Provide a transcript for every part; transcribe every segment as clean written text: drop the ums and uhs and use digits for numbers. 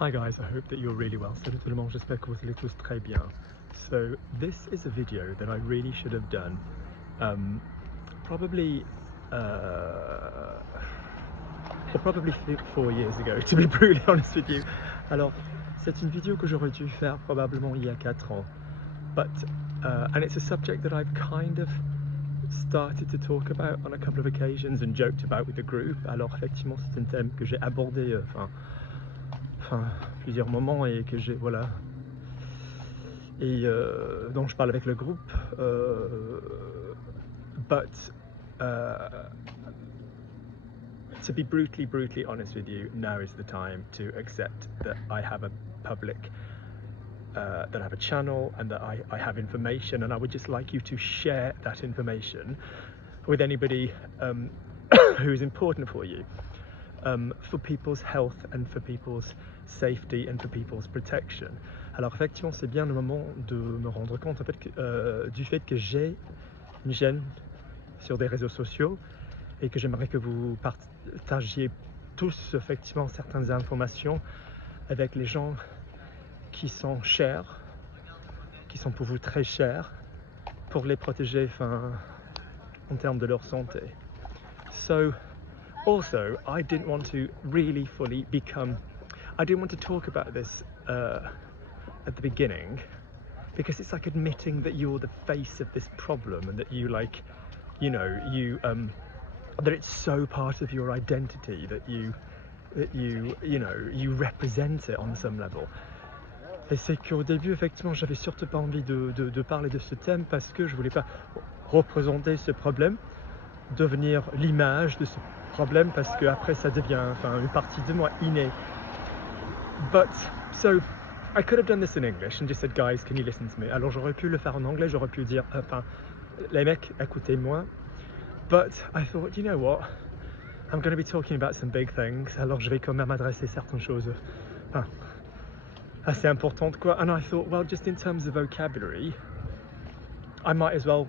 Hi guys, I hope that you're really well. Salut tout le monde, j'espère que vous allez tous très bien. So this is a video that I really should have done probably 4 years ago, to be brutally honest with you. Alors c'est une vidéo que j'aurais dû faire probablement il y a 4 ans, but and it's a subject that I've kind of started to talk about on a couple of occasions and joked about with the group. Alors effectivement c'est un thème que j'ai abordé plusieurs moments et que j'ai dont je parle avec le groupe, but to be brutally honest with you, now is the time to accept that I have a public that I have a channel and that I have information, and I would just like you to share that information with anybody who is important for you, for people's health and for people's safety and for people's protection. Alors effectivement c'est bien le moment de me rendre compte en fait du fait que j'ai une chaîne sur des réseaux sociaux et que j'aimerais que vous partagiez tous effectivement certaines informations avec les gens qui sont chers, qui sont pour vous très chers, pour les protéger en termes de leur santé. So also I didn't want to really fully I didn't want to talk about this at the beginning, because it's like admitting that you're the face of this problem and that that it's so part of your identity that you represent it on some level. Et c'est qu'au début effectivement j'avais surtout pas envie de parler de ce thème parce que je voulais pas représenter ce problème, devenir l'image de ce problème, parce que après ça devient une partie de moi innée. But so I could have done this in English and just said, guys, can you listen to me? Alors j'aurais pu le faire en anglais, j'aurais pu dire les mecs, écoutez-moi. But I thought, you know what, I'm going to be talking about some big things, alors je vais quand même adresser certaines choses assez importantes quoi. And I thought, well, just in terms of vocabulary, I might as well,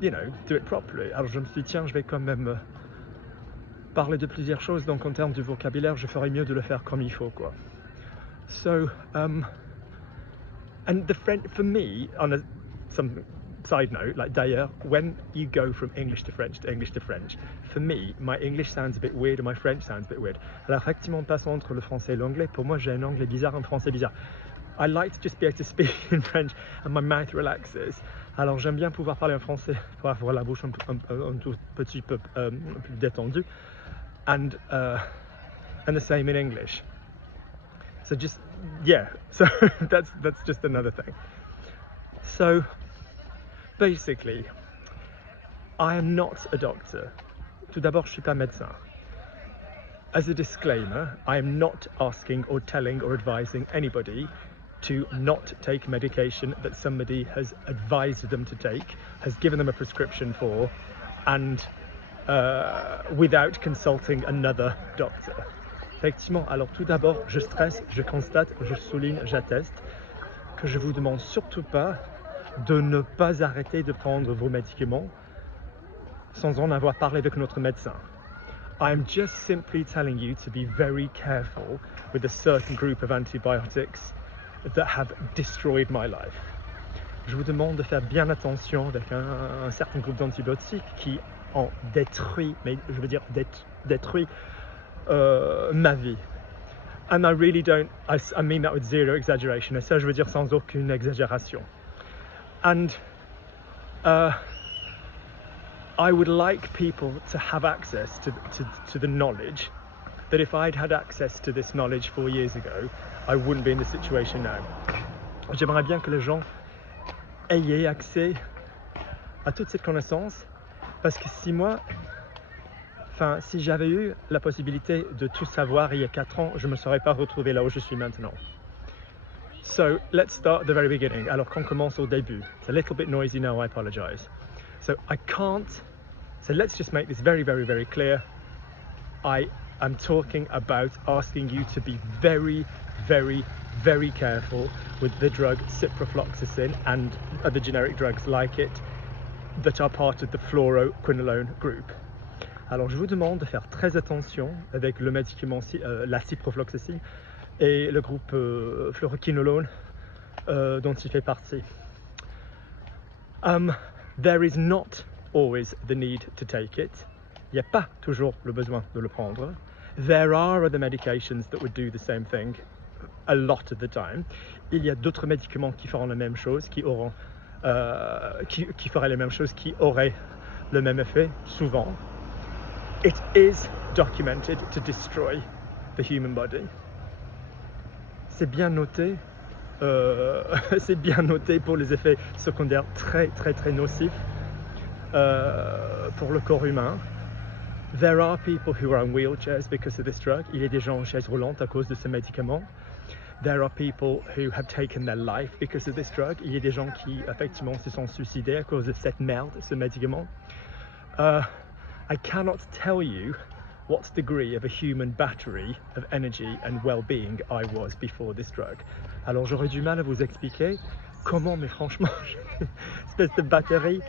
do it properly. Alors je me suis dit, tiens, je vais quand même parler de plusieurs choses, donc en termes de vocabulaire, je ferais mieux de le faire comme il faut quoi. So, and the French, for me, on some side note, like d'ailleurs, when you go from English to French to English to French, for me, my English sounds a bit weird and my French sounds a bit weird. Alors effectivement, passons entre le français et l'anglais, pour moi j'ai un anglais bizarre, un français bizarre. I like to just be able to speak in French and my mouth relaxes. Alors j'aime bien pouvoir parler en français pour avoir la bouche un tout petit peu plus détendue, and the same in English. So just, yeah, so that's just another thing. So basically, I am not a doctor. Tout d'abord, je suis pas médecin. As a disclaimer, I am not asking or telling or advising anybody to not take medication that somebody has advised them to take, has given them a prescription for, and without consulting another doctor. Effectivement, alors tout d'abord, je stresse, je constate, je souligne, j'atteste que je vous demande surtout pas de ne pas arrêter de prendre vos médicaments sans en avoir parlé avec notre médecin. I'm just simply telling you to be very careful with a certain group of antibiotics that have destroyed my life. Je vous demande de faire bien attention avec un certain groupe d'antibiotiques qui ont détruit, mais je veux dire détruit ma vie. And I really don't, I mean that with zero exaggeration, et ça je veux dire sans aucune exagération. And I would like people to have access to the knowledge that if I'd had access to this knowledge 4 years ago, I wouldn't be in this situation now. J'aimerais bien que les gens aient accès à toute cette connaissance, parce que si j'avais eu la possibilité de tout savoir il y a 4 ans, je ne me serais pas retrouvé là où je suis maintenant. So let's start at the very beginning. Alors qu'on commence au début. It's a little bit noisy now, I apologize. So let's just make this very, very, very clear. I am talking about asking you to be very, very, very careful with the drug ciprofloxacin and other generic drugs like it that are part of the fluoroquinolone group. Alors je vous demande de faire très attention avec le médicament, la ciprofloxacine, et le groupe fluoroquinolones dont il fait partie. There is not always the need to take it. Il n'y a pas toujours le besoin de le prendre. There are other medications that would do the same thing a lot of the time. Il y a d'autres médicaments qui feront la même chose, qui feraient les mêmes choses, qui auraient le même effet, souvent. It is documented to destroy the human body. C'est bien noté. C'est bien noté pour les effets secondaires très nocifs pour le corps humain. There are people who are on wheelchairs because of this drug. Il y a des gens en chaise roulante à cause de ce médicament. There are people who have taken their life because of this drug. Il y a des gens qui effectivement se sont suicidés à cause de cette merde, ce médicament. I cannot tell you what degree of a human battery of energy and well-being I was before this drug. Alors j'aurais du mal à vous expliquer comment, mais franchement, une espèce de batterie,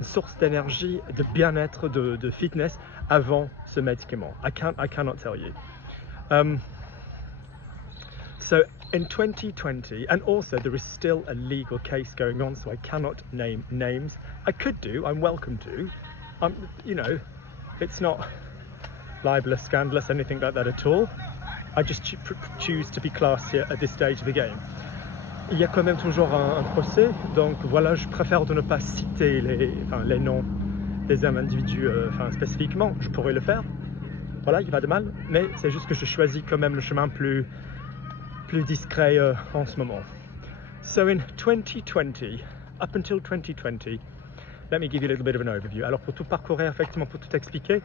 une source d'énergie, de bien-être, de fitness avant ce médicament. I cannot tell you. So in 2020, and also there is still a legal case going on, so I cannot name names. I could do, I'm welcome to. You know, it's not libelous, scandalous, anything like that at all. I just choose to be classed here at this stage of the game. Il y a quand même toujours un procès, donc voilà, je préfère de ne pas citer les noms des individus spécifiquement. Je pourrais le faire, voilà, il n'y a pas de mal, mais c'est juste que je choisis quand même le chemin plus discret en ce moment. So in 2020, up until 2020, let me give you a little bit of an overview. Alors pour tout parcourir, effectivement, pour tout expliquer,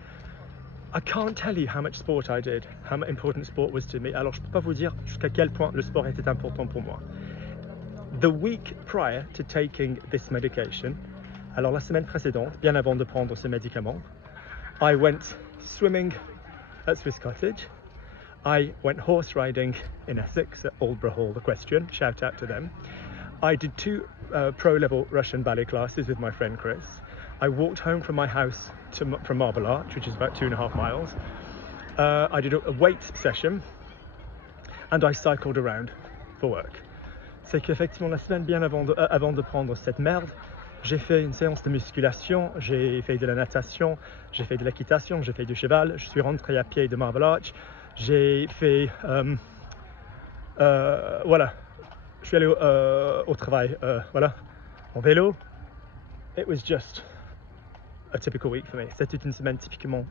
I can't tell you how much sport I did, how important sport was to me. Alors je ne peux pas vous dire jusqu'à quel point le sport était important pour moi. The week prior to taking this medication, alors la semaine précédente, bien avant de prendre ce médicament, I went swimming at Swiss Cottage. I went horse riding in Essex at Aldborough Hall Equestrian, shout out to them. I did 2 pro-level Russian ballet classes with my friend Chris. I walked home from my house from Marble Arch, which is about 2.5 miles. I did a weight session and I cycled around for work. C'est qu'effectivement la semaine bien avant de prendre cette merde, j'ai fait une séance de musculation, j'ai fait de la natation, j'ai fait de l'équitation, j'ai fait du cheval, je suis rentré à pied de Marble Arch, j'ai fait voilà, je suis allé au travail voilà, en vélo. It was just a typical week for me. C'était une semaine typiquement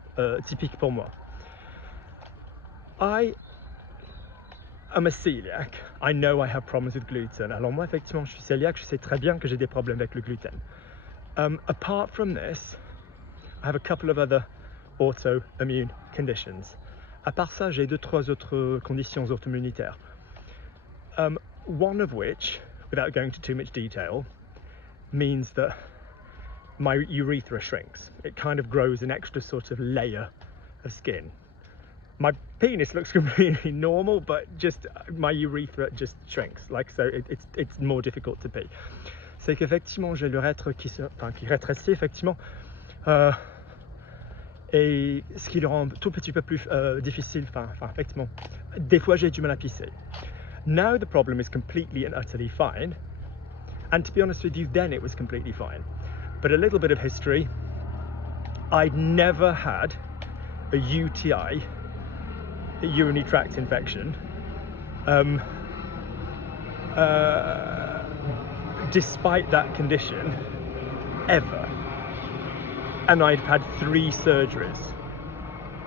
typique pour moi. I am a celiac. I know I have problems with gluten. Alors moi, effectivement, je suis cœliaque. Je sais très bien que j'ai des problèmes avec le gluten. Apart from this, I have a couple of other autoimmune conditions. À part ça, j'ai 2-3 autres conditions auto-immunitaires. One of which, without going into too much detail, means that my urethra shrinks. It kind of grows an extra sort of layer of skin. My penis looks completely normal, but just my urethra just shrinks. Like so, it's more difficult to pee. C'est qu'effectivement j'ai l'urètre qui rétrécit effectivement, et ce qui le rend un tout petit peu plus difficile. Effectivement, des fois j'ai du mal à pisser. Now the problem is completely and utterly fine, and to be honest with you, then it was completely fine. But a little bit of history: I'd never had a UTI, a urinary tract infection, despite that condition, ever. And I'd had 3 surgeries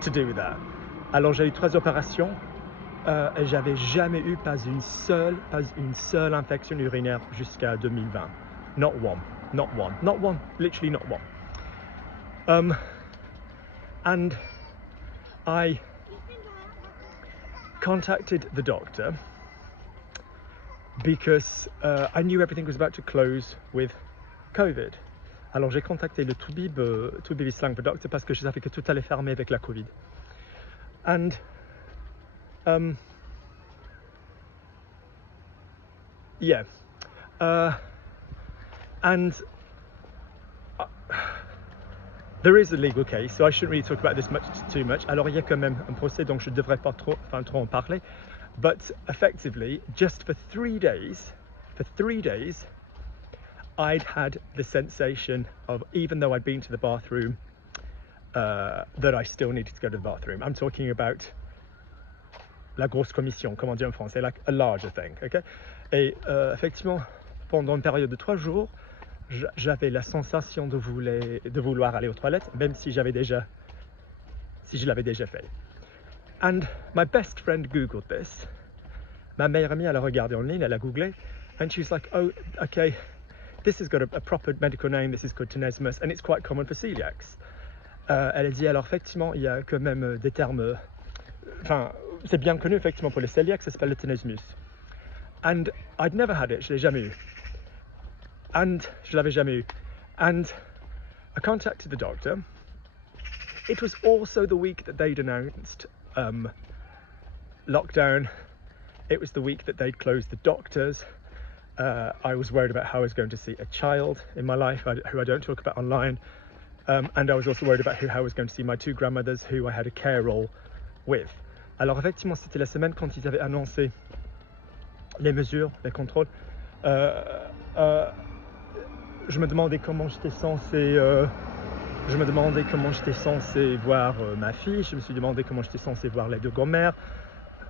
to do with that. Alors j'ai eu 3 opérations et j'avais jamais eu pas une seule infection urinaire jusqu'à 2020. Not one, literally not one. And I contacted the doctor because I knew everything was about to close with COVID. Alors j'ai contacté le toubib slang the doctor parce que je savais que tout allait fermer avec la Covid. And yeah, and there is a legal case, so I shouldn't really talk about this too much. Alors il y a quand même un procès, donc je devrais pas trop en parler. But effectively, just for 3 days, I'd had the sensation of, even though I'd been to the bathroom, that I still needed to go to the bathroom. I'm talking about la grosse commission, comme on dit en français, like a larger thing, okay? Et effectivement, pendant une période de 3 jours, j'avais la sensation de vouloir aller aux toilettes, même si je l'avais déjà fait. And my best friend Googled this. Ma meilleure amie, elle a regardé en ligne, elle a googlé, and she's like, oh, okay, this has got a proper medical name, this is called tenesmus, and it's quite common for celiacs. Elle a dit, alors effectivement, il y a quand même des termes, enfin, c'est bien connu effectivement pour les celiacs, ça s'appelle le tenesmus. And I'd never had it, je l'ai jamais eu. And je l'avais jamais eu. And I contacted the doctor. It was also the week that they'd announced lockdown. It was the week that they'd closed the doctors. I was worried about how I was going to see a child in my life who I don't talk about online. And I was also worried about how I was going to see my 2 grandmothers who I had a care role with. Alors effectivement, c'était la semaine quand ils avaient annoncé les mesures, les contrôles. Je me demandais comment j'étais censé voir ma fille. Je me suis demandé comment j'étais censé voir les 2 grand-mères.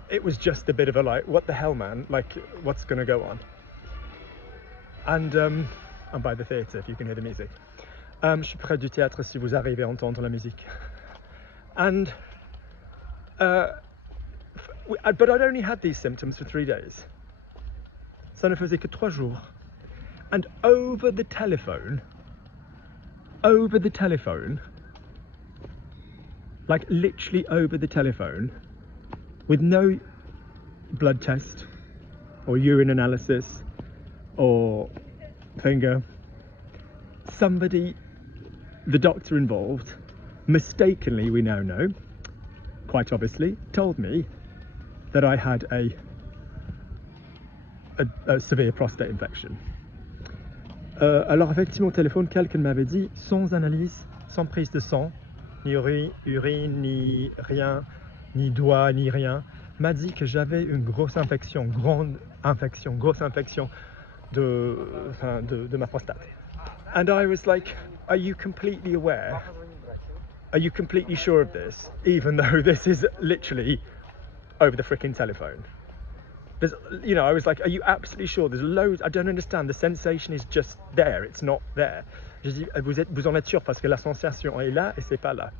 It was just a bit of a like, what the hell, man? Like, what's going to go on? And I'm by the theatre, if you can hear the music. Je suis près du théâtre si vous arrivez à entendre la musique. And but I'd only had these symptoms for 3 days. Ça ne faisait que 3 jours. And over the telephone, like literally over the telephone, with no blood test or urine analysis or finger, somebody, the doctor involved, mistakenly, we now know, quite obviously, told me that I had a severe prostate infection. Alors effectivement au téléphone, quelqu'un m'avait dit, sans analyse, sans prise de sang, ni urine, ni rien, ni doigt, ni rien, m'a dit que j'avais une grosse infection de ma prostate. And I was like, are you completely aware? Are you completely sure of this? Even though this is literally over the freaking telephone. There's, you know, I was like, are you absolutely sure? There's loads, I don't understand, the sensation is just there, it's not there. Je dis, vous en êtes sûr parce que la sensation est là et c'est pas là.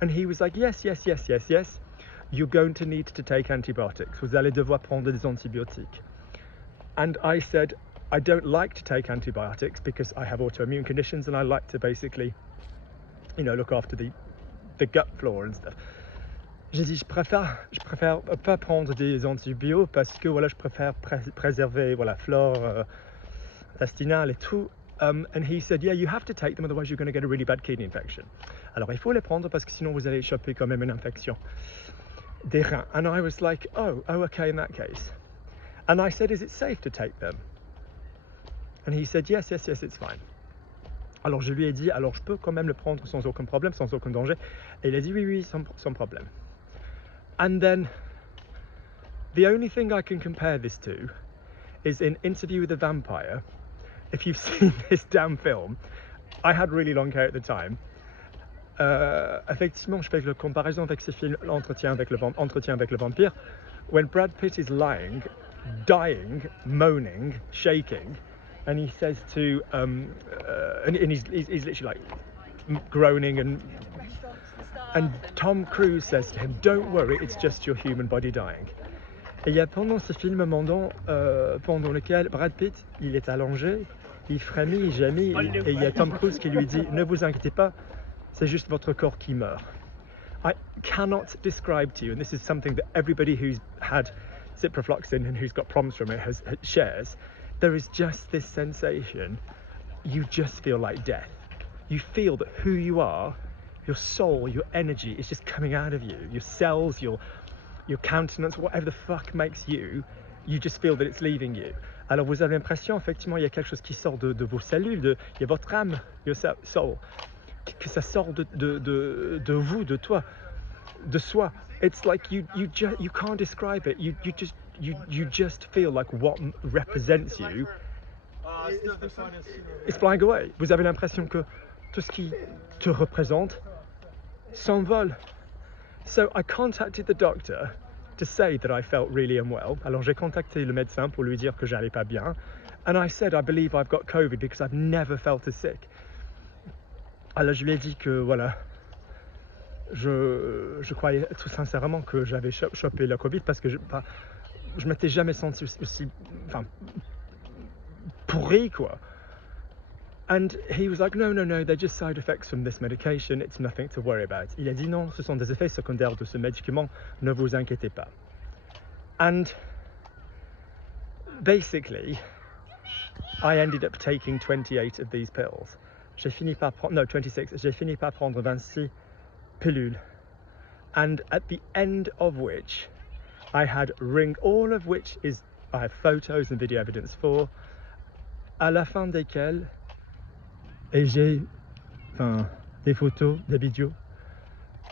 And he was like, yes, you're going to need to take antibiotics. Vous allez devoir prendre des antibiotiques. And I said, I don't like to take antibiotics because I have autoimmune conditions and I like to basically, you know, look after the gut flora and stuff. J'ai dit, je préfère pas prendre des antibiotiques parce que voilà, je préfère préserver voilà, flore intestinale et tout. And he said, yeah, you have to take them, otherwise you're going to get a really bad kidney infection. Alors il faut les prendre parce que sinon vous allez choper quand même une infection des reins. And I was like, oh, okay, in that case. And I said, is it safe to take them? And he said, yes, it's fine. Alors je lui ai dit, alors je peux quand même le prendre sans aucun problème, sans aucun danger. Et il a dit, oui, sans problème. And then, the only thing I can compare this to is in Interview with a Vampire. If you've seen this damn film, I had really long hair at the time. Effectivement, je fais la comparaison avec ce film, Entretien avec le vampire, when Brad Pitt is lying, dying, moaning, shaking, and he says to, and he's literally like groaning and Tom Cruise says to him, don't worry, it's just your human body dying. Et il y a pendant ce film un moment pendant lequel Brad Pitt, il est allongé, il frémit, il gémit, et il y a Tom Cruise qui lui dit, ne vous inquiétez pas, c'est juste votre corps qui meurt. I cannot describe to you, and this is something that everybody who's had ciprofloxacin and who's got problems from it shares, there is just this sensation, you just feel like death. You feel that who you are, your soul, your energy is just coming out of you. Your cells, your countenance, whatever the fuck makes you, you just feel that it's leaving you. Alors vous avez l'impression, effectivement, il y a quelque chose qui sort de vos cellules, il y a votre âme, your soul, que ça sort de vous, de toi. de soi. It's like you can't describe it. You just feel like what represents you is flying away. Vous avez l'impression que tout ce qui te représente s'envole. So I contacted the doctor to say that I felt really unwell. Alors j'ai contacté le médecin pour lui dire que j'allais pas bien. And I said I believe I've got COVID because I've never felt as sick. Alors je lui ai dit que voilà, je croyais tout sincèrement que j'avais chopé le Covid parce que je m'étais jamais senti aussi pourri quoi. And he was like, no, they're just side effects from this medication, it's nothing to worry about. Il a dit non, ce sont des effets secondaires de ce médicament, ne vous inquiétez pas. And basically, I ended up taking 28 of these pills. J'ai fini par prendre, no, 26, j'ai fini par prendre 26 pilules. And at the end of which, I had all of which I have photos and video evidence for, à la fin desquelles, et j'ai des photos, des vidéos.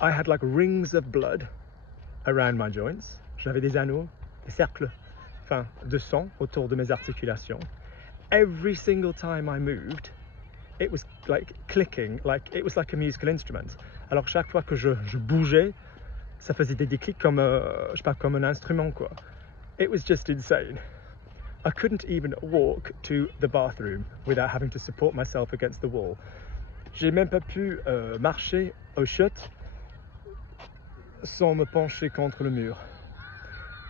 I had like rings of blood around my joints. J'avais des anneaux, des cercles de sang autour de mes articulations. Every single time I moved, it was like clicking, like it was like a musical instrument. Alors chaque fois que je bougeais, ça faisait des clics comme, je sais pas, comme un instrument quoi. It was just insane. I couldn't even walk to the bathroom without having to support myself against the wall. J'ai même pas pu marcher au chiottes sans me pencher contre le mur.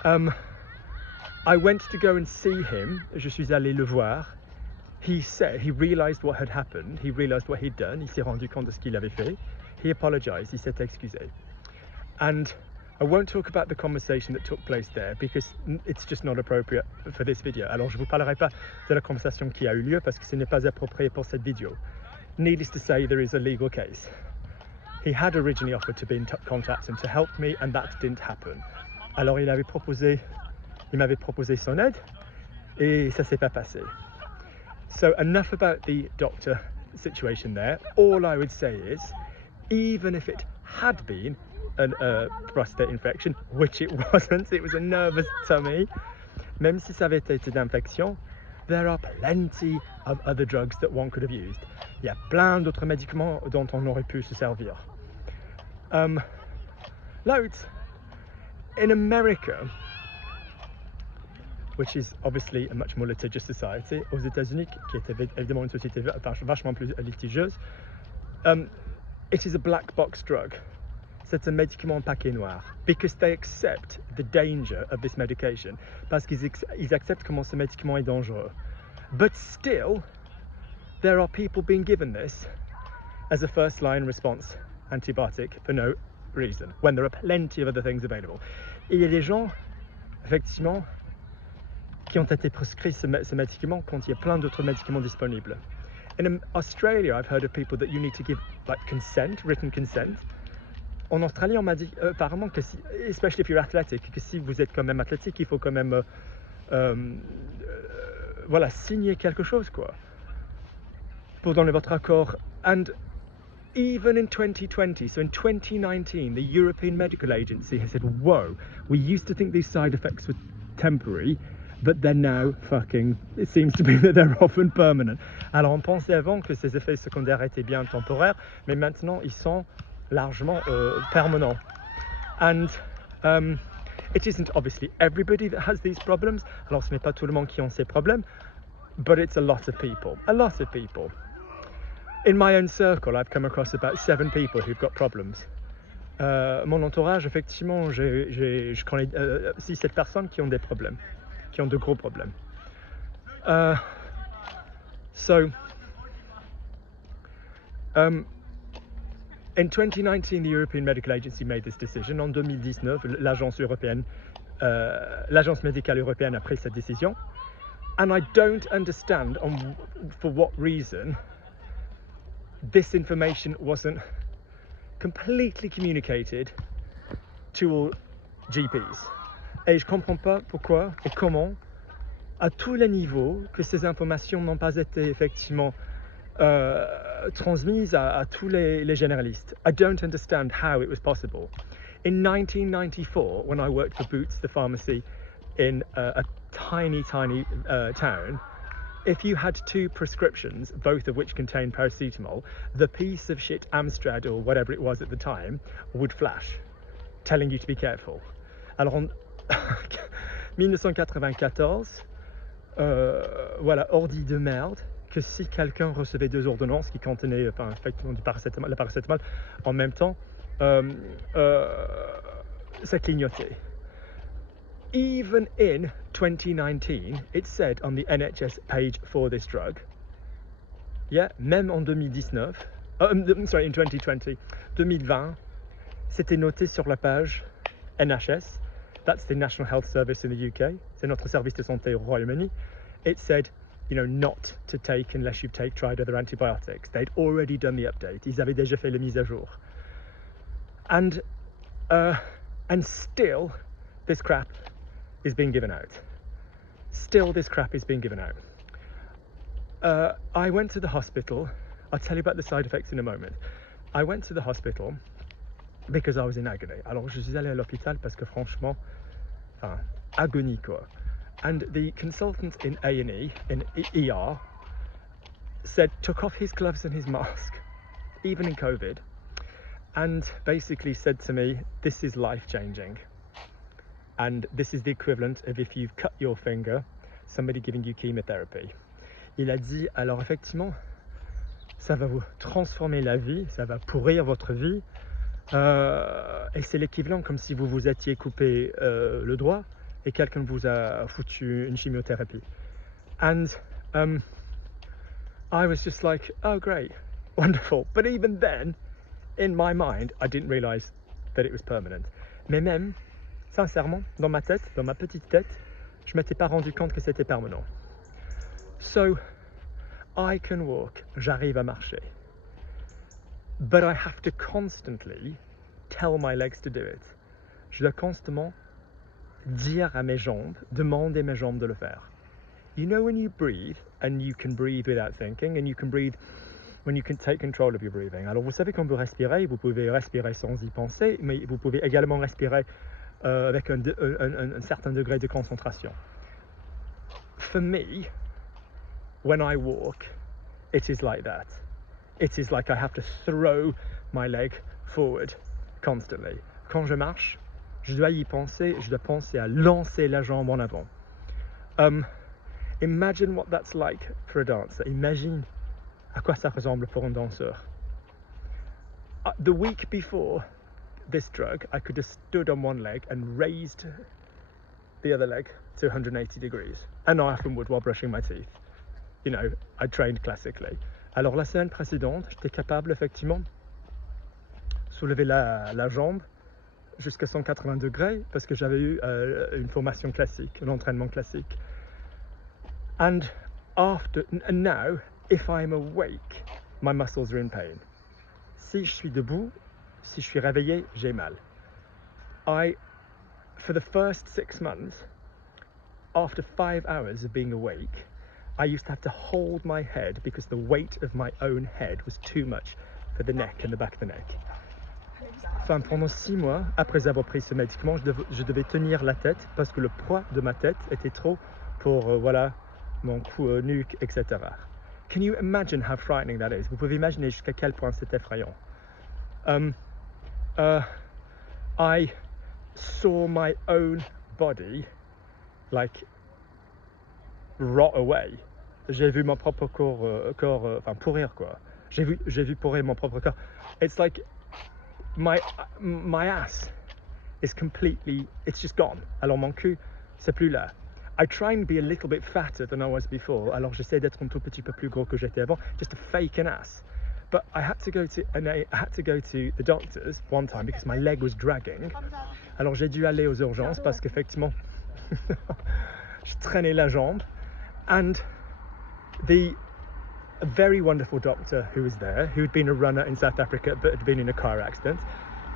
I went to go and see him. Je suis allé le voir. He realized what had happened. He realized what he'd done. Il s'est rendu compte de ce qu'il avait fait. He apologized. Il s'est excusé. And I won't talk about the conversation that took place there because it's just not appropriate for this video. Alors je vous parlerai pas de la conversation qui a eu lieu parce que ce n'est pas approprié pour cette vidéo. Needless to say, there is a legal case. He had originally offered to be in contact and to help me, and that didn't happen. Alors il m'avait proposé son aide et ça s'est pas passé. So enough about the doctor situation there. All I would say is, even if it had been a prostate infection, which it wasn't, it was a nervous tummy. Même si ça avait été d'infection, there are plenty of other drugs that one could have used. Il y a plein d'autres médicaments dont on aurait pu se servir. Loads. In America, which is obviously a much more litigious society, aux États-Unis, qui est évidemment une société vachement plus litigieuse, it is a black box drug. C'est un médicament en paquet noir, because they accept the danger of this medication, parce qu'ils acceptent comment ce médicament est dangereux. But still, there are people being given this as a first line response antibiotic for no reason, when there are plenty of other things available. Et il y a des gens, effectivement, qui ont été prescrits ce médicament quand il y a plein d'autres médicaments disponibles. In Australia, I've heard of people that you need to give like consent, written consent. En Australie, on m'a dit apparemment que especially if you're athletic, que si vous êtes quand même athlétique, il faut quand même voilà, signer quelque chose quoi, pour donner votre accord. And even in 2020, so in 2019, the European Medical Agency has said, whoa, we used to think these side effects were temporary, but they're now it seems to be that they're often permanent. Alors on pensait avant que ces effets secondaires étaient bien temporaires, mais maintenant ils sont largement permanents. And it isn't obviously everybody that has these problems. Alors ce n'est pas tout le monde qui ont ces problèmes, but it's a lot of people. In my own circle, I've come across about 7 people who've got problems. Mon entourage, effectivement, je connais 6-7 personnes qui ont des problèmes, qui ont de gros problèmes. In 2019, the European Medical Agency made this decision. En 2019, l'agence médicale européenne a pris cette décision. And I don't understand for what reason this information wasn't completely communicated to all GPs. Et je comprends pas pourquoi et comment, à tous les niveaux, que ces informations n'ont pas été effectivement transmises à tous les généralistes. I don't understand how it was possible. In 1994, when I worked for Boots, the pharmacy in a tiny town, if you had 2 prescriptions, both of which contained paracetamol, the piece of shit Amstrad or whatever it was at the time would flash, telling you to be careful. Alors en 1994, voilà, ordi de merde, que si quelqu'un recevait 2 ordonnances qui contenaient effectivement le paracétamol en même temps, ça clignotait. Even in 2019, it said on the NHS page for this drug, yeah, même en 2019, sorry, in 2020, 2020, c'était noté sur la page NHS, that's the National Health Service in the UK, c'est notre service de santé au Royaume-Uni. It said, you know, not to take unless you've tried other antibiotics. They'd already done the update. Ils avaient déjà fait la mise à jour. And still, this crap is being given out. Still, this crap is being given out. I went to the hospital. I'll tell you about the side effects in a moment. I went to the hospital because I was in agony. Alors, je suis allé à l'hôpital parce que franchement, agonie quoi. And the consultant in A&E, in ER, took off his gloves and his mask, even in COVID, and basically said to me, this is life-changing. And this is the equivalent of if you've cut your finger, somebody giving you chemotherapy. Il a dit, alors effectivement, ça va vous transformer la vie, ça va pourrir votre vie, et c'est l'équivalent comme si vous vous étiez coupé le doigt et quelqu'un vous a foutu une chimiothérapie. And I was just like, oh great, wonderful. But even then, in my mind, I didn't realize that it was permanent. Mais même, sincèrement, dans ma tête, dans ma petite tête, je m'étais pas rendu compte que c'était permanent. So, I can walk, j'arrive à marcher. But I have to constantly tell my legs to do it. Je dois constamment dire à mes jambes, demander à mes jambes de le faire. You know when you breathe, and you can breathe without thinking, and you can breathe when you can take control of your breathing. Alors vous savez quand vous respirez, vous pouvez respirer sans y penser, mais vous pouvez également respirer avec un certain degré de concentration. For me, when I walk, it is like that. It is like I have to throw my leg forward constantly. Quand je marche, je dois y penser, je dois penser à lancer la jambe en avant. Imagine what that's like for a dancer. Imagine à quoi ça ressemble pour un danseur. The week before this drug, I could have stood on one leg and raised the other leg to 180 degrees. And I often would while brushing my teeth. You know, I trained classically. Alors la semaine précédente, j'étais capable effectivement soulever la jambe jusqu'à 180 degrés parce que j'avais eu une formation classique, un entraînement classique. And now, if I'm awake, my muscles are in pain. Si je suis debout, si je suis réveillé, j'ai mal. For the first 6 months, after 5 hours of being awake, I used to have to hold my head because the weight of my own head was too much for the neck and the back of the neck. Enfin, pendant 6 mois, après avoir pris ce médicament, je devais tenir la tête parce que le poids de ma tête était trop pour, voilà, mon cou, nuque, etc. Can you imagine how frightening that is? Vous pouvez imaginer jusqu'à quel point c'est effrayant. I saw my own body, like, rot away. J'ai vu mon propre corps pourrir quoi. J'ai vu pourrir mon propre corps. It's like my ass is completely, it's just gone. Alors mon cul, c'est plus là. I try and be a little bit fatter than I was before. Alors j'essaie d'être un tout petit peu plus gros que j'étais avant, just to fake an ass. But I had to go to the doctors one time because my leg was dragging. Alors j'ai dû aller aux urgences parce qu'effectivement, je traînais la jambe. And a very wonderful doctor who was there, who had been a runner in South Africa but had been in a car accident.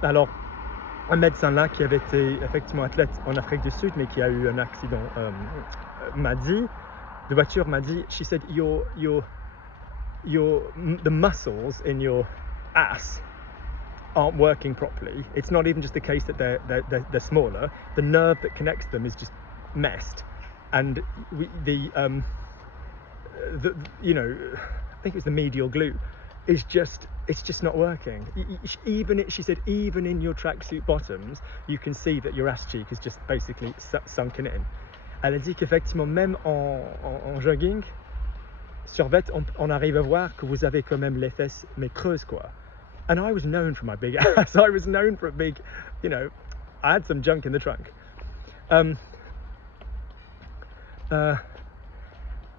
Alors, un médecin là qui avait été effectivement athlète en Afrique du Sud mais qui a eu un accident de voiture m'a dit, she said, the muscles in your ass aren't working properly. It's not even just the case that they're smaller. The nerve that connects them is just messed, and you know, I think it was the medial glute, it's just not working. She said, even in your tracksuit bottoms, you can see that your ass cheek is just basically sunken in. Elle a dit qu'effectivement, même en jogging, survêt, on arrive à voir que vous avez quand même les fesses, mais creuses, quoi. And I was known for my big ass. I was known for a big, you know, I had some junk in the trunk. And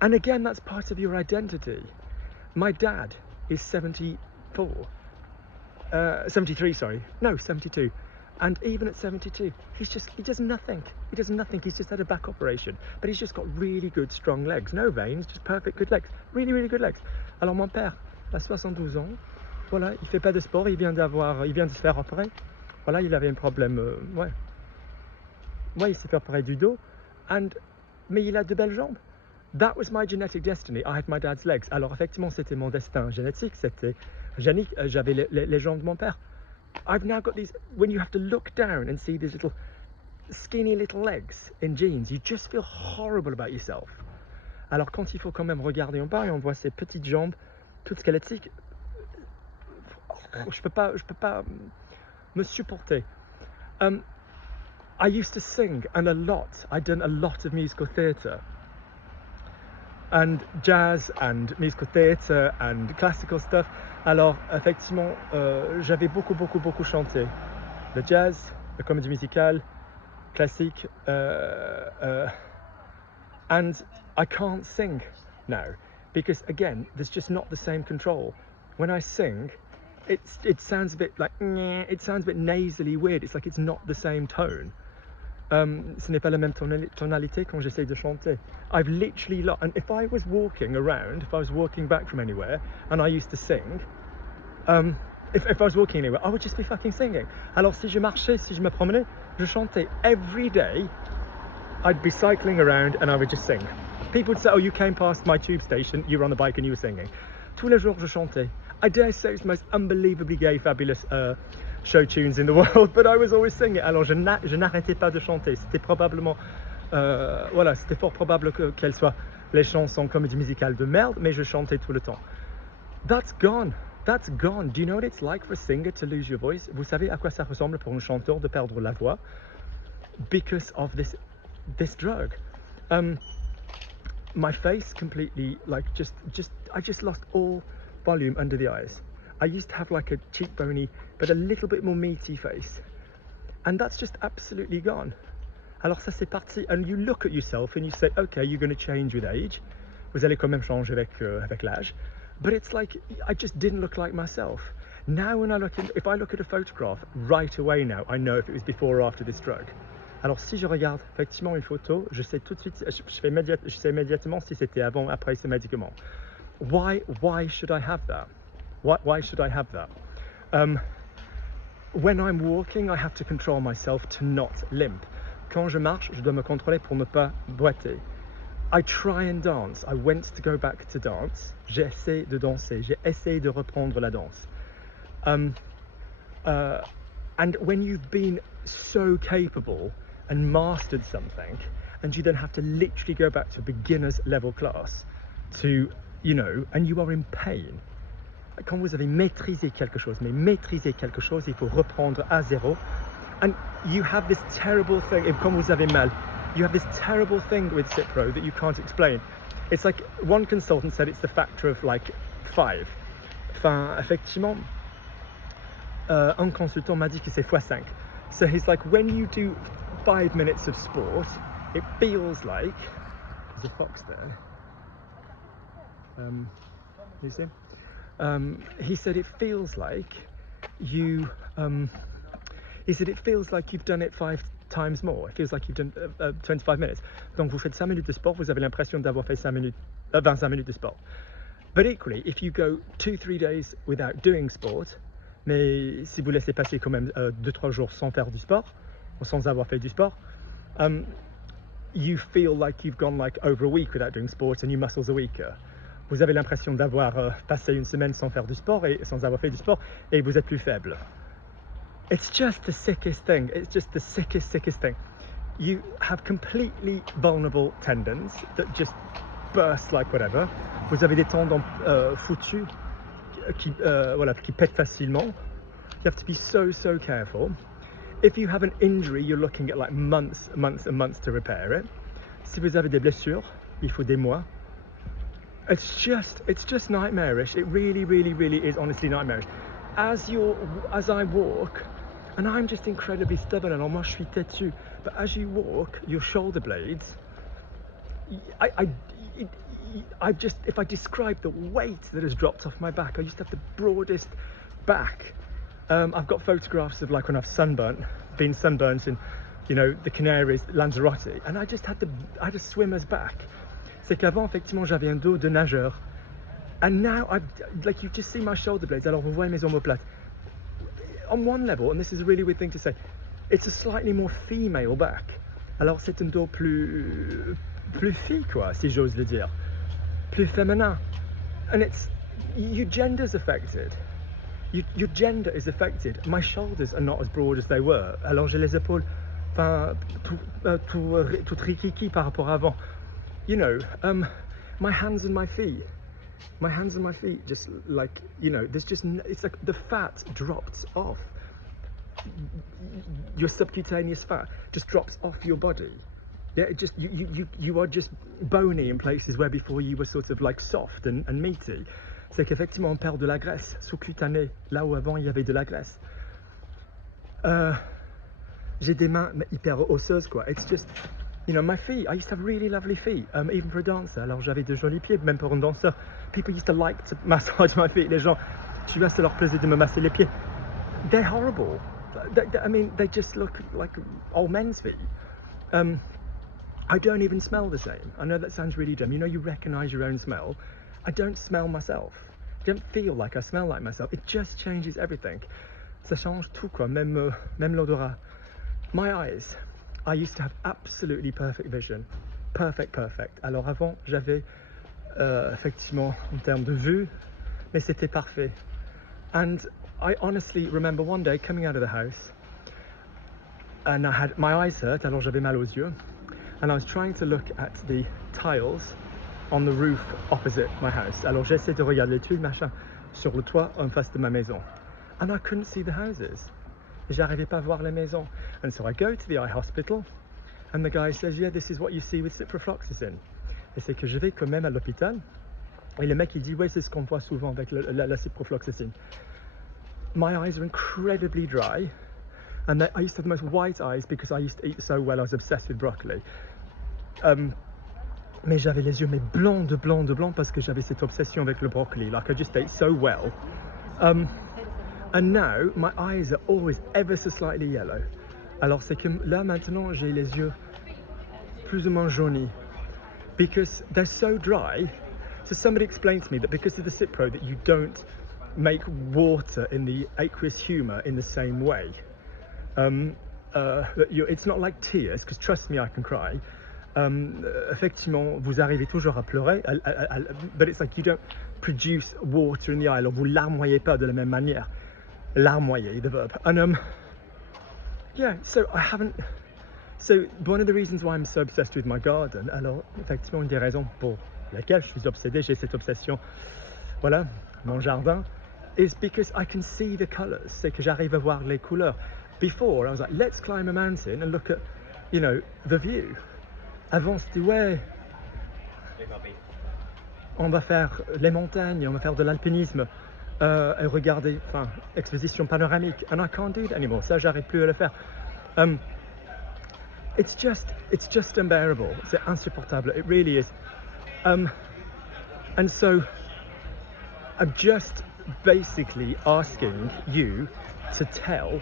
again, that's part of your identity. My dad is 73, sorry. No, 72. And even at 72, he does nothing. He does nothing. He's just had a back operation. But he's just got really good, strong legs. No veins, just perfect, good legs. Really, really good legs. Alors mon père a 72 ans. Voilà, il fait pas de sport. Il vient de se faire opérer. Voilà, il avait un problème. Ouais, il s'est fait opérer du dos. Mais il a de belles jambes. That was my genetic destiny. I had my dad's legs. Alors effectivement, c'était mon destin génétique. C'était génique. J'avais les jambes de mon père. I've now got these, when you have to look down and see these little skinny little legs in jeans, you just feel horrible about yourself. Alors quand il faut quand même regarder en bas et on voit ces petites jambes toutes squelettiques, je peux pas me supporter. I used to sing, and I'd done a lot of musical theatre and jazz and musical theatre and classical stuff. Alors effectivement, j'avais beaucoup chanté. Le jazz, la comédie musicale, classique, and I can't sing now because again, there's just not the same control. When I sing, it sounds a bit like, it sounds a bit nasally weird. It's like it's not the same tone. Ce n'est pas la même tonalité quand j'essaie de chanter. I've literally lost, and if I was walking around, if I was walking back from anywhere and I used to sing, if I was walking anywhere, I would just be fucking singing. Alors si je marchais, si je me promenais, je chantais. Every day I'd be cycling around and I would just sing. People would say, oh, you came past my tube station, you were on the bike and you were singing. Tous les jours je chantais. I dare say it's the most unbelievably gay, fabulous show tunes in the world, but I was always singing. Alors je n'arrêtais pas de chanter. C'était probablement, voilà, c'était fort probable qu'elles soient les chansons comédie musicale de merde, mais je chantais tout le temps. That's gone. That's gone. Do you know what it's like for a singer to lose your voice? Vous savez à quoi ça ressemble pour un chanteur de perdre la voix? Because of this drug. My face completely, like, I just lost all volume under the eyes. I used to have like a cheekbony, but a little bit more meaty face. And that's just absolutely gone. Alors ça c'est parti, and you look at yourself and you say, okay, you're going to change with age. Vous allez quand même changer avec l'âge. But it's like, I just didn't look like myself. Now when if I look at a photograph, right away now, I know if it was before or after this drug. Alors si je regarde effectivement une photo, je sais tout de suite, je sais immédiatement si c'était avant ou après ce médicament. Why should I have that? Why should I have that? When I'm walking, I have to control myself to not limp. Quand je marche, je dois me contrôler pour ne pas boiter. I try and dance. I went to go back to dance. J'ai essayé de danser. J'ai essayé de reprendre la danse. And when you've been so capable and mastered something, and you then have to literally go back to a beginner's level class to, you know, and you are in pain. Quand vous avez maîtrisé quelque chose, mais maîtriser quelque chose, il faut reprendre à zéro. And you have this terrible thing, et quand vous avez mal, you have this terrible thing with Cipro that you can't explain. It's like, one consultant said it's the factor of like 5. Enfin, effectivement, un consultant m'a dit que c'est x5. So he's like, when you do 5 minutes of sport, it feels like, there's a fox there. You see? He said it feels like you, he said it feels like you've done it 5 times more. It feels like you've done 25 minutes. Donc vous faites 5 minutes de sport, vous avez l'impression d'avoir fait 25 minutes de sport. But equally, if you go 2-3 days without doing sport, mais si vous laissez passer quand même 2-3 jours sans faire du sport, ou sans avoir fait du sport, you feel like you've gone like over a week without doing sport and your muscles are weaker. Vous avez l'impression d'avoir passé une semaine sans faire du sport et sans avoir fait du sport et vous êtes plus faible. It's just the sickest thing. It's just the sickest thing. You have completely vulnerable tendons that just burst like whatever. Vous avez des tendons foutus voilà, qui pètent facilement. You have to be so careful. If you have an injury, you're looking at like months to repair it. Si vous avez des blessures, il faut des mois. It's just nightmarish. It really is honestly nightmarish. As I walk, and I'm just incredibly stubborn, alors moi je suis têtu, but as you walk, your shoulder blades, I just, if I describe the weight that has dropped off my back, I used to have the broadest back. I've got photographs of like when I've been sunburnt in, you know, the Canaries, Lanzarote, and I had a swimmer's back. C'est qu'avant, effectivement, j'avais un dos de nageur. And now, like, you just see my shoulder blades, alors vous voyez mes omoplates. On one level, and this is a really weird thing to say, it's a slightly more female back. Alors c'est un dos plus fille, quoi, si j'ose le dire. Plus féminin. And it's, your gender's affected. Your gender is affected. My shoulders are not as broad as they were. Alors j'ai les épaules, enfin, tout rikiki par rapport à avant. You know, my hands and my feet just like, you know, there's just, it's like the fat drops off. Your subcutaneous fat just drops off your body. Yeah, it just, you are just bony in places where before you were sort of like soft and meaty. C'est qu'effectivement on perd de la graisse sous-cutanée, là où avant il y avait de la graisse. J'ai des mains hyper osseuses, quoi. It's just, you know, my feet, I used to have really lovely feet, even for a dancer. Alors j'avais de jolis pieds, même pour un danseur. People used to like to massage my feet. Les gens, tu vois, ça leur plaisait de me masser les pieds. They're horrible. I mean, they just look like old men's feet. I don't even smell the same. I know that sounds really dumb. You know, you recognize your own smell. I don't smell myself. I don't feel like I smell like myself. It just changes everything. Ça change tout, quoi, même l'odorat. My eyes. I used to have absolutely perfect vision. Perfect. Alors avant, j'avais effectivement en termes de vue, mais c'était parfait. And I honestly remember one day coming out of the house and I had my eyes hurt, alors j'avais mal aux yeux, and I was trying to look at the tiles on the roof opposite my house. Alors j'essaie de regarder les tuiles, machin, sur le toit en face de ma maison. And I couldn't see the houses. J'arrivais pas à voir les maisons. And so I go to the eye hospital and the guy says, yeah, this is what you see with ciprofloxacin. Et c'est que je vais quand même à l'hôpital et le mec il dit, ouais, c'est ce qu'on voit souvent avec la ciprofloxacin. My eyes are incredibly dry and I used to have the most white eyes because I used to eat so well. I was obsessed with broccoli. Mais j'avais les yeux blancs de blanc parce que j'avais cette obsession avec le broccoli. Like I just ate so well. And now my eyes are always ever so slightly yellow. Alors c'est que là maintenant j'ai les yeux plus ou moins jaunis because they're so dry. So somebody explained to me that because of the Cipro that you don't make water in the aqueous humour in the same way. It's not like tears, because trust me, I can cry. Effectivement, vous arrivez toujours à pleurer, but it's like you don't produce water in the eye. Alors vous larmoyez pas de la même manière. Larmoyer, the verb. And yeah, so I haven't. So one of the reasons why I'm so obsessed with my garden, alors effectivement une des raisons pour laquelle je suis obsédé, j'ai cette obsession, voilà, mon jardin, is because I can see the colours. C'est que j'arrive à voir les couleurs. Before I was like, let's climb a mountain and look at, you know, the view. Avant c'était ouais, on va faire les montagnes, on va faire de l'alpinisme. Et regarder, enfin, exposition panoramique, and I can't do it anymore. Ça, j'arrive plus à le faire. It's just unbearable. C'est insupportable. It really is. And so, I'm just basically asking you to tell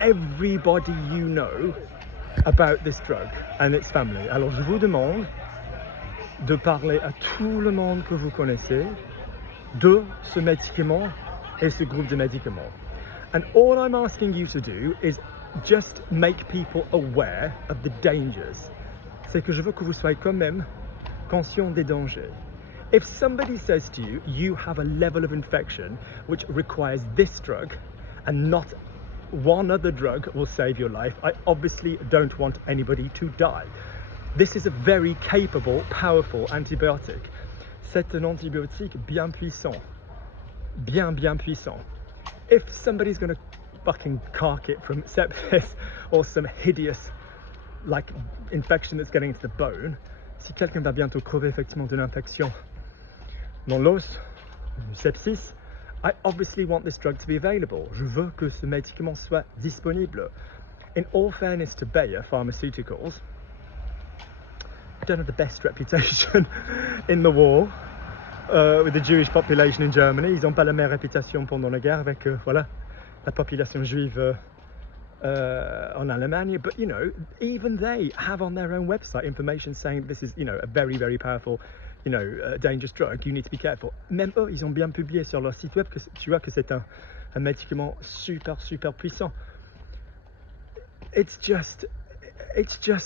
everybody you know about this drug and its family. Alors, je vous demande de parler à tout le monde que vous connaissez de ce médicament et ce groupe de médicaments. And all I'm asking you to do is just make people aware of the dangers. C'est que je veux que vous soyez quand même conscient des dangers. If somebody says to you, you have a level of infection which requires this drug and not one other drug will save your life. I obviously don't want anybody to die. This is a very capable, powerful antibiotic. C'est un antibiotique bien puissant. Bien puissant. If somebody's going to fucking cark it from sepsis or some hideous like infection that's getting into the bone, si quelqu'un va bientôt crever effectivement d'une infection dans l'os, sepsis, I obviously want this drug to be available. Je veux que ce médicament soit disponible. In all fairness to Bayer Pharmaceuticals, I don't have the best reputation in the war with the Jewish population in Germany. Ils n'ont pas la meilleure réputation pendant la guerre avec voilà, la population juive en Allemagne. But you know, even they have on their own website information saying this is, you know, a very powerful, you know, dangerous drug. You need to be careful. Même eux, ils ont bien publié sur leur site web que tu vois que c'est un médicament super puissant. It's just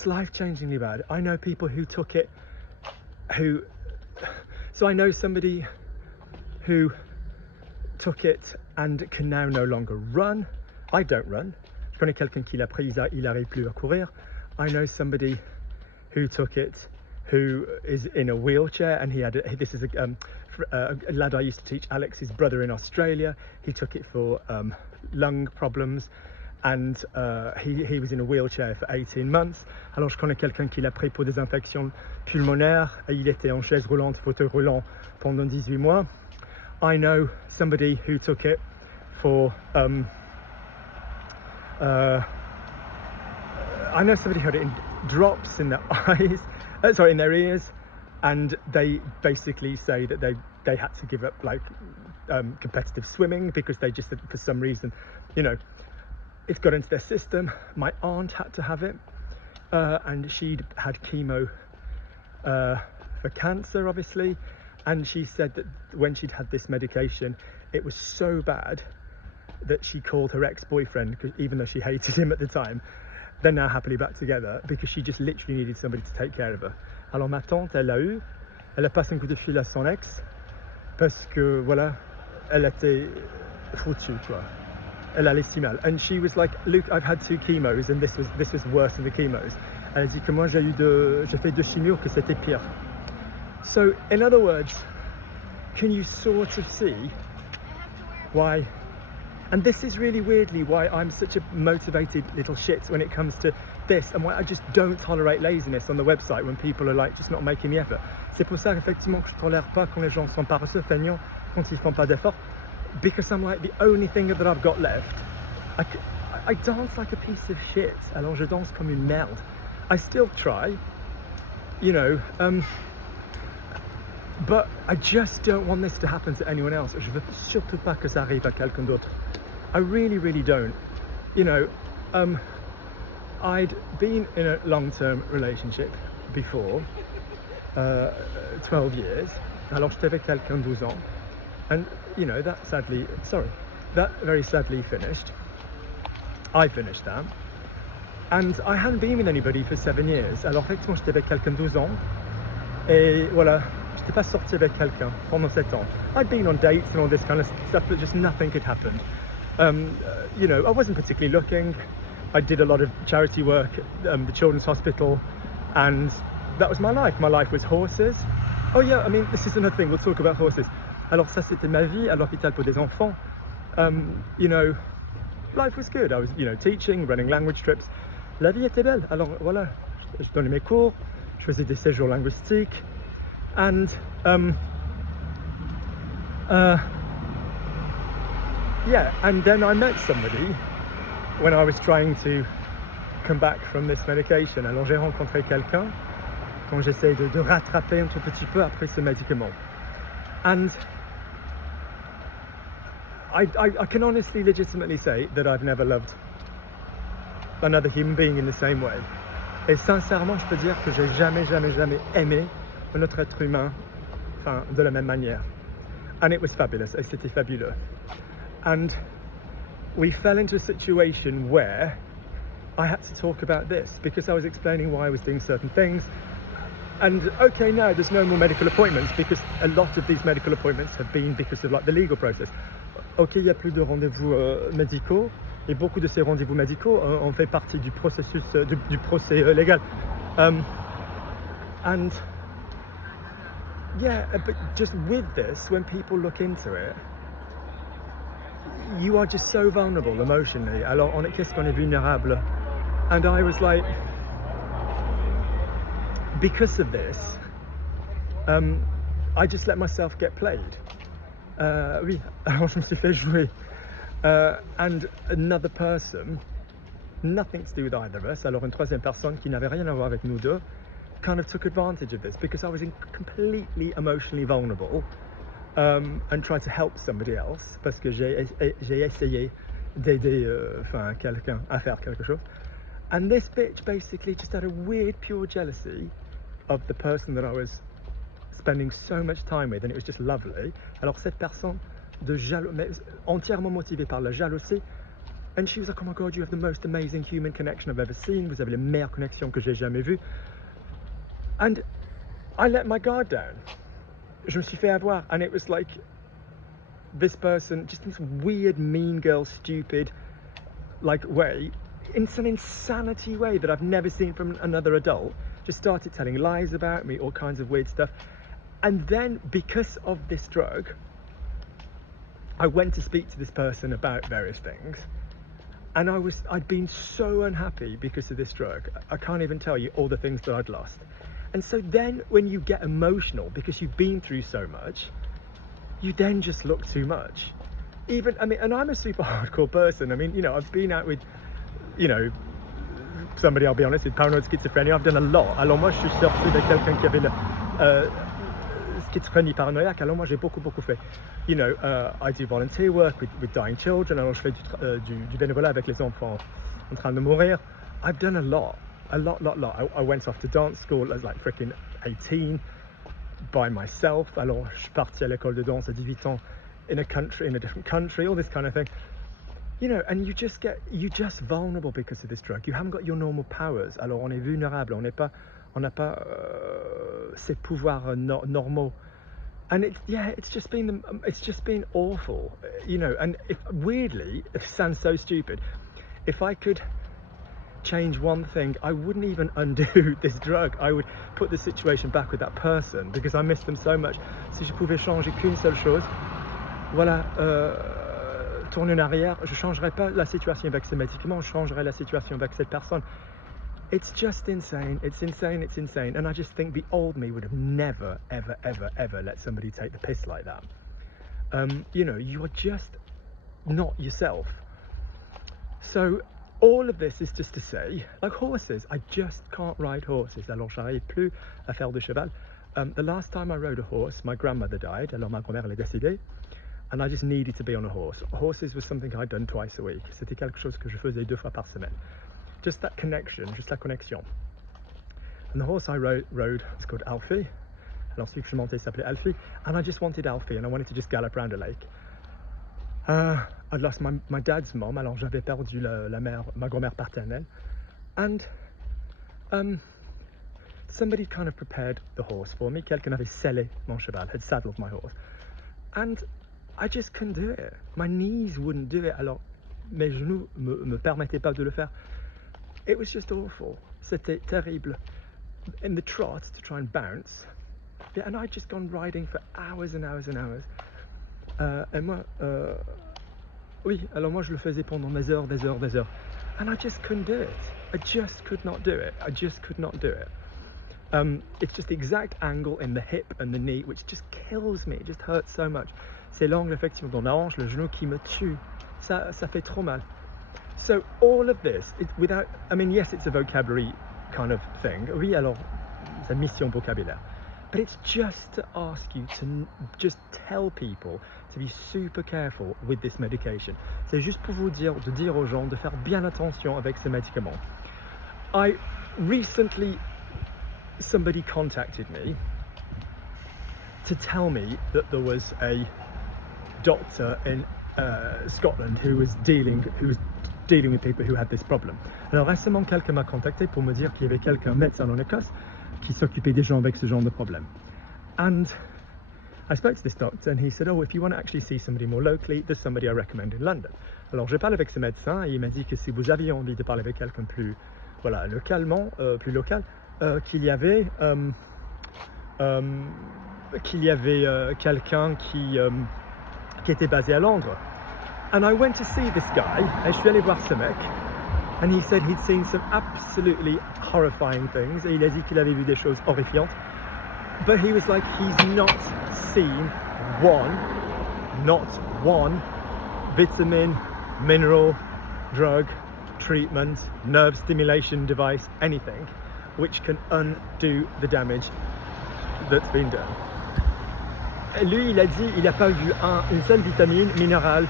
life-changingly bad. I know people who took it, so I know somebody who took it and can now no longer run. I don't run. Je connais quelqu'un qui l'a pris, il n'arrive plus à courir. I know somebody who took it who is in a wheelchair, and this is a lad I used to teach, Alex's brother in Australia. He took it for lung problems, and he was in a wheelchair for 18 months. Alors je connais quelqu'un qui l'a pris pour des infections pulmonaires, et il était en chaise roulante, fauteuil roulant pendant 18 mois. I know somebody who took it for I know somebody who had it in drops in their eyes, in their ears, and they basically say that they had to give up like competitive swimming because they just, for some reason, you know, it's got into their system. My aunt had to have it, and she'd had chemo for cancer, obviously, and she said that when she'd had this medication, it was so bad that she called her ex-boyfriend, even though she hated him at the time. They're now happily back together because she just literally needed somebody to take care of her. Alors ma tante, elle a passé un coup de fil à son ex parce que voilà, elle était foutue quoi. Elle allait si mal. And she was like, Luke, I've had 2 chemos and this was worse than the chemos. Elle a dit que moi j'ai fait 2 chimios, que c'était pire. So in other words, can you sort of see why? And this is really weirdly why I'm such a motivated little shit when it comes to this, and why I just don't tolerate laziness on the website when people are like just not making the effort. C'est pour ça effectivement que je tolère pas quand les gens sont paresseux, feignants, quand ils font pas d'effort, because I'm like, the only thing that I've got left, I dance like a piece of shit. Alors je danse comme une merde. I still try, you know, but I just don't want this to happen to anyone else. Je veux surtout pas que ça arrive à quelqu'un d'autre. I really don't. You know, I'd been in a long-term relationship before, 12 years. Alors j'étais avec quelqu'un 12 ans, and you know that very sadly finished. I finished that, and I hadn't been with anybody for 7 years. Alors effectivement j'étais avec quelqu'un 12 ans, et voilà, j'étais pas sorti avec quelqu'un pendant 7 ans. I'd been on dates and all this kind of stuff, but just nothing had happened. You know, I wasn't particularly looking. I did a lot of charity work at the Children's Hospital, and that was my life. My life was horses. Oh yeah, I mean, this is another thing, we'll talk about horses. Alors ça, c'était ma vie à l'hôpital pour des enfants. You know, life was good. I was, you know, teaching, running language trips. La vie était belle. Alors voilà, je donnais mes cours, je faisais des séjours linguistiques, and yeah, and then I met somebody when I was trying to come back from this medication. Alors j'ai rencontré quelqu'un quand j'essaie de rattraper un tout petit peu après ce médicament. And I can honestly, legitimately say that I've never loved another human being in the same way. Et sincèrement, je peux dire que j'ai jamais aimé un autre être humain, enfin, de la même manière. And it was fabulous, et c'était fabuleux. And we fell into a situation where I had to talk about this because I was explaining why I was doing certain things. And okay, now there's no more medical appointments because a lot of these medical appointments have been because of like the legal process. Ok, il n'y a plus de rendez-vous médicaux et beaucoup de ces rendez-vous médicaux ont fait partie du processus, du procès légal. And yeah, but just with this, when people look into it, you are just so vulnerable emotionally. Alors, qu'est-ce qu'on est vulnérable? And I was like, because of this, I just let myself get played. Oui, alors je me suis fait jouer. And another person, nothing to do with either of us, alors une troisième personne qui n'avait rien à voir avec nous deux, kind of took advantage of this because I was completely emotionally vulnerable, and tried to help somebody else parce que j'ai essayé d'aider quelqu'un à faire quelque chose. And this bitch basically just had a weird pure jealousy of the person that I was spending so much time with, and it was just lovely. Alors cette personne entièrement motivée par la jalousie, and she was like, oh my god, you have the most amazing human connection I've ever seen, vous avez la meilleure connexion que j'ai jamais vue. And I let my guard down. Je me suis fait avoir, and it was like this person, just in this weird mean girl stupid like way, in some insanity way that I've never seen from another adult, just started telling lies about me, all kinds of weird stuff. And then because of this drug, I went to speak to this person about various things, and I'd been so unhappy because of this drug. I can't even tell you all the things that I'd lost. And so then when you get emotional because you've been through so much, you then just look too much. Even, I mean, and I'm a super hardcore person. I mean, you know, I've been out with, you know, somebody, I'll be honest, with paranoid schizophrenia. I've done a lot. Alors moi, je suis sorti de quelqu'un qui avait la schizophrénie paranoïaque. Alors moi, j'ai beaucoup fait. You know, I do volunteer work with dying children. Alors je fais du bénévolat avec les enfants en train de mourir. I've done a lot. I went off to dance school as like freaking 18 by myself. Alors je suis parti à l'école de danse à 18 ans in a different country, all this kind of thing. You know, and you just vulnerable because of this drug. You haven't got your normal powers. Alors on est vulnérable, on n'a pas ces pouvoirs normaux. And it's just been awful, you know. And weirdly, it sounds so stupid, if I could change one thing, I wouldn't even undo this drug. I would put the situation back with that person because I miss them so much. Si je pouvais changer qu'une seule chose, voilà, tourner en arrière, je changerais pas la situation avec ces médicaments, je changerais la situation avec cette personne. It's just insane. It's insane. And I just think the old me would have never, ever let somebody take the piss like that. You know, you are just not yourself. So all of this is just to say, like horses, I just can't ride horses. Alors j'arrive plus à faire de cheval. The last time I rode a horse, my grandmother died. Alors ma grand-mère elle est décédée. And I just needed to be on a horse. Horses was something I'd done twice a week. C'était quelque chose que je faisais 2 fois par semaine. Just that connection, just la connexion. And the horse I rode was called Alfie. Alors celui que je montais s'appelait Alfie. And I just wanted Alfie, and I wanted to just gallop around a lake. I'd lost my dad's mom, alors j'avais perdu ma grand-mère paternelle. And somebody kind of prepared the horse for me. Quelqu'un avait sellé mon cheval, had saddled my horse. And I just couldn't do it. My knees wouldn't do it. Alors mes genoux me permettaient pas de le faire. It was just awful. C'était terrible. In the trot to try and bounce. Yeah, and I'd just gone riding for hours and hours and hours. Et moi, oui, alors moi je le faisais pendant des heures. And I just couldn't do it. I just could not do it. It's just the exact angle in the hip and the knee, which just kills me. It just hurts so much. C'est l'angle effectivement dans la hanche, le genou qui me tue. Ça fait trop mal. So all of this, without, I mean, yes, it's a vocabulary kind of thing. Oui, alors, c'est mission vocabulaire. But it's just to ask you to just tell people to be super careful with this medication. C'est juste pour vous dire, de dire aux gens de faire bien attention avec ce médicament. Recently, somebody contacted me to tell me that there was a doctor in Scotland who was dealing with people who had this problem. Alors récemment, quelqu'un m'a contacté pour me dire qu'il y avait un médecin en Écosse qui s'occupait des gens avec ce genre de problème. And I spoke to this doctor and he said, oh, if you want to actually see somebody more locally, there's somebody I recommend in London. Alors je parle avec ce médecin et il m'a dit que si vous aviez envie de parler avec quelqu'un plus, voilà, localement, plus local, qu'il y avait quelqu'un qui était basé à Londres. And I went to see this guy, et je suis allé voir ce mec, and he said he'd seen some absolutely horrifying things, et il a dit qu'il avait vu des choses horrifiantes, but he was like, he's not seen not one vitamin, mineral, drug, treatment, nerve stimulation device, anything which can undo the damage that's been done. Et lui, il a dit, il n'a pas vu une seule vitamine, minérale,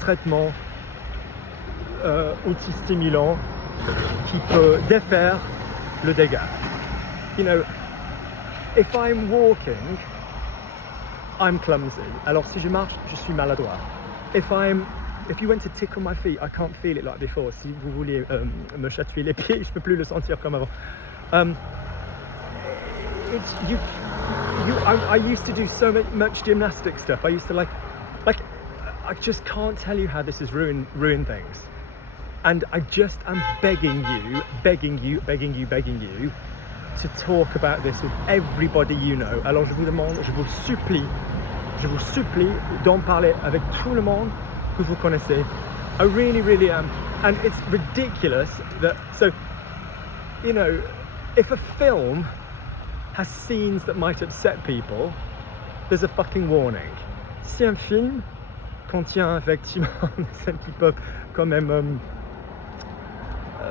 traitement, outil stimulant qui peut défaire le dégât. You know, if I'm walking, I'm clumsy. Alors si je marche, je suis maladroit. If you went to tickle my feet, I can't feel it like before. Si vous voulez me chatouiller les pieds, je peux plus le sentir comme avant. I used to do so much gymnastic stuff. I used to like I just can't tell you how this has ruined things. And I just am begging you to talk about this with everybody you know. Alors je vous demande, je vous supplie d'en parler avec tout le monde que vous connaissez. I really, really am. And it's ridiculous that, so, you know, if a film has scenes that might upset people, there's a fucking warning. Si un film contient effectivement des scènes qui peuvent quand même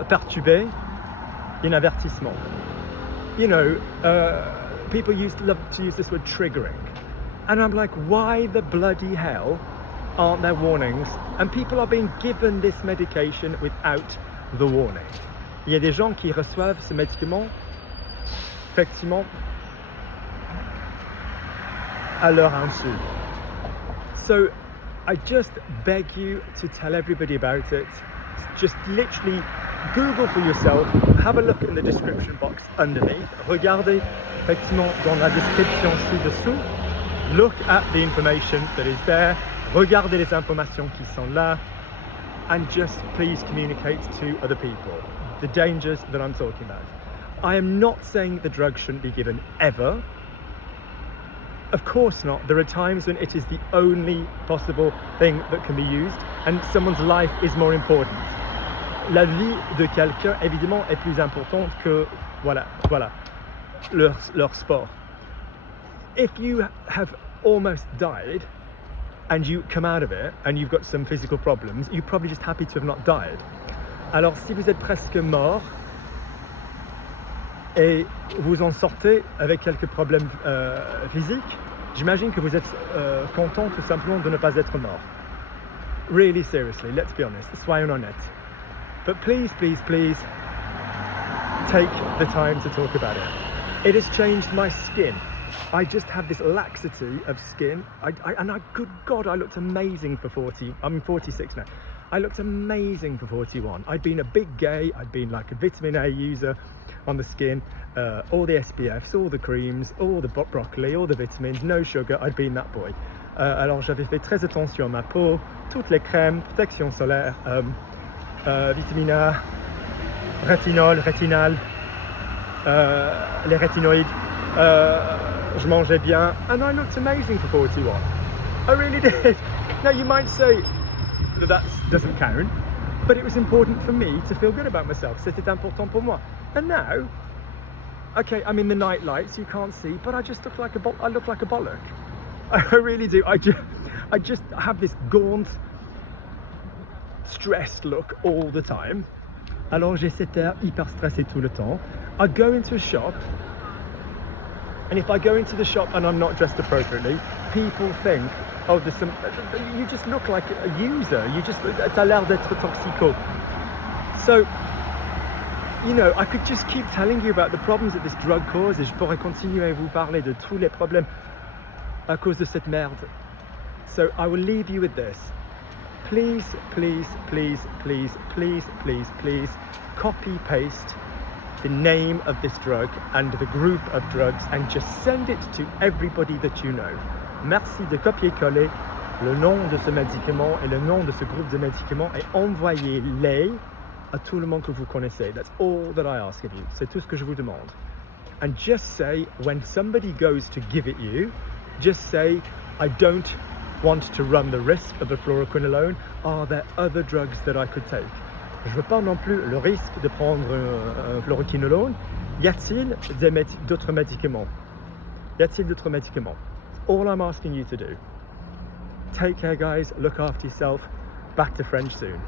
perturber, il y a un avertissement. You know, people love to use this word triggering. And I'm like, why the bloody hell aren't there warnings? And people are being given this medication without the warning. Il y a des gens qui reçoivent ce médicament effectivement à leur insu. So I just beg you to tell everybody about it. Just literally Google for yourself, have a look in the description box underneath, regardez effectivement dans la description ci-dessous, look at the information that is there, regardez les informations qui sont là, and just please communicate to other people the dangers that I'm talking about. I am not saying the drug shouldn't be given ever. Of course not. There are times when it is the only possible thing that can be used and someone's life is more important. La vie de quelqu'un, évidemment, est plus importante que, voilà, leur sport. If you have almost died and you come out of it and you've got some physical problems, you're probably just happy to have not died. Alors, si vous êtes presque mort et vous en sortez avec quelques problèmes physiques, j'imagine que vous êtes content tout simplement de ne pas être mort. Really seriously, let's be honest, soyons honnêtes. But please, please, please take the time to talk about it. It has changed my skin. I just have this laxity of skin. Good God, I looked amazing for 40. I'm 46 now. I looked amazing for 41. I'd been a big gay. I'd been like a vitamin A user on the skin, all the SPFs, all the creams, all the broccoli, all the vitamins, no sugar. I'd been that boy. Alors j'avais fait très attention à ma peau, toutes les crèmes, protection solaire, vitamine A, rétinol, rétinal, les rétinoïdes. Je mangeais bien, and I looked amazing for 41. I really did. Now you might say that doesn't count, but it was important for me to feel good about myself. C'était important pour moi. And now, okay, I'm in the night lights, you can't see, but I just look like a bollock. I really do. I just have this gaunt, stressed look all the time. Alors j'ai cet air hyper stressé tout le temps. I go into a shop, and if I go into the shop and I'm not dressed appropriately, people think, oh, you just look like a user. T'as l'air d'être toxico. So, you know, I could just keep telling you about the problems that this drug causes. Je pourrais continuer à vous parler de tous les problèmes à cause de cette merde. So I will leave you with this. Please, please, please, please, please, please, please, copy, paste the name of this drug and the group of drugs and just send it to everybody that you know. Merci de copier-coller le nom de ce médicament et le nom de ce groupe de médicaments et envoyez-les à tout le monde que vous connaissez. That's all that I ask of you. C'est tout ce que je vous demande. And just say, when somebody goes to give it you, just say, I don't want to run the risk of a fluoroquinolone. Are there other drugs that I could take? Je ne veux pas non plus le risque de prendre un fluoroquinolone. Y a-t-il d'autres médicaments? Y a-t-il d'autres médicaments? All I'm asking you to do. Take care, guys. Look after yourself. Back to French soon.